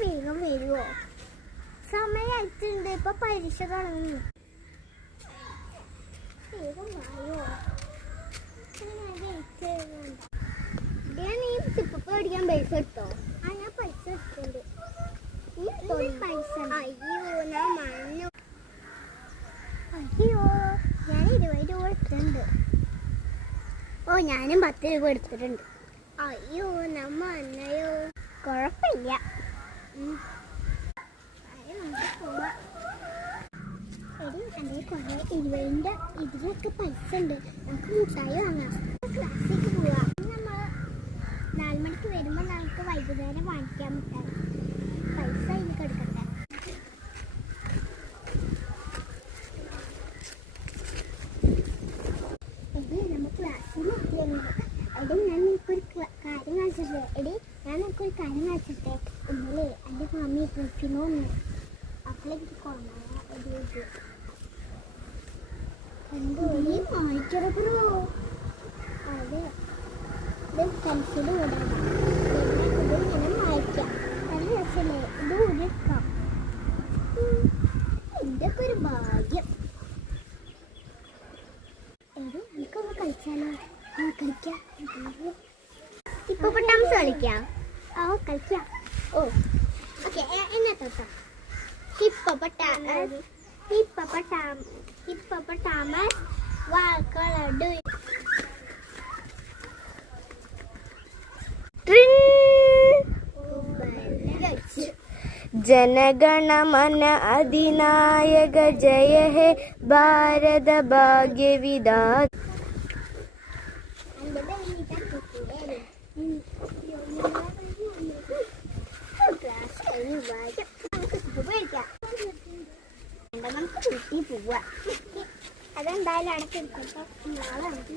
വേഗം വരുമോ? സമയമായിട്ടുണ്ട്, ഇപ്പൊ പരീക്ഷ തുടങ്ങി. വേഗം വായോ. നീ ഇപ്പൊ പേടിക്കാൻ പൈസ എടുത്തോ? ആ ഞാൻ പൈസ എടുത്തിട്ടുണ്ട്. പൈസ അയ്യോ ഞാൻ മറന്നു. അയ്യോ ഞാൻ 20 രൂപ എടുത്തിട്ടുണ്ട്. ഓ ഞാനും 10 രൂപ എടുത്തിട്ടുണ്ട്. അയ്യോ നമ്മ അന്നയോ. കുഴപ്പമില്ല, എടി എൻ്റെ കുറേ 20ൻ്റെ ഇതിലൊക്കെ പൈസ ഉണ്ട്. നമുക്ക് മുട്ടായി വാങ്ങാം. ക്ലാസ്സിലേക്ക് പോവാം. നമ്മൾ 4 മണിക്ക് വരുമ്പോൾ നമുക്ക് വൈകുന്നേരം വാങ്ങിക്കാൻ മുട്ടായി. പൈസ എനിക്ക് എടുക്കട്ടെ. എടി നമ്മൾ ക്ലാസ്സിൽ എടി ഞാൻ നിനക്കൊരു കാര്യം കാണിച്ചിട്ടേ. എടി ഞാൻ നിനക്കൊരു കാര്യം കാണിച്ചിട്ടെ. ഇന്നലെ എൻ്റെ മമ്മി ട്രിപ്പിന് വന്നു. അപ്പോഴെനിക്ക് കൊണ്ടുപോയി എന്തോ നീ വായിച്ചെടുക്കണോ? അതെ, ഇത് പെൻസിൽ കൂടാണ്. ഇത് ഇങ്ങനെ വായിക്കാം. നല്ല രസമല്ലേ? ഇത് ഉരുക്കാം. ഇതൊക്കെ ഒരു ഭാഗ്യം. എടി എനിക്കൊന്ന് കളിച്ചാലോ? ആ കളിക്കാം. ഇപ്പൊ പൊട്ടാമസ് കളിക്കാം. ഓ കളിക്കാം. ഓ ഓക്കെ എന്നാ തൊട്ടാ. Hippopotamus. What color do you? Jana Gana Mana अधिनायक जय हे भारत भाग्य विधाता. നമുക്ക് ചുറ്റി പോവാ. അതെന്തായാലും അടക്കെടുക്കട്ടോ. നാളെ നമുക്ക്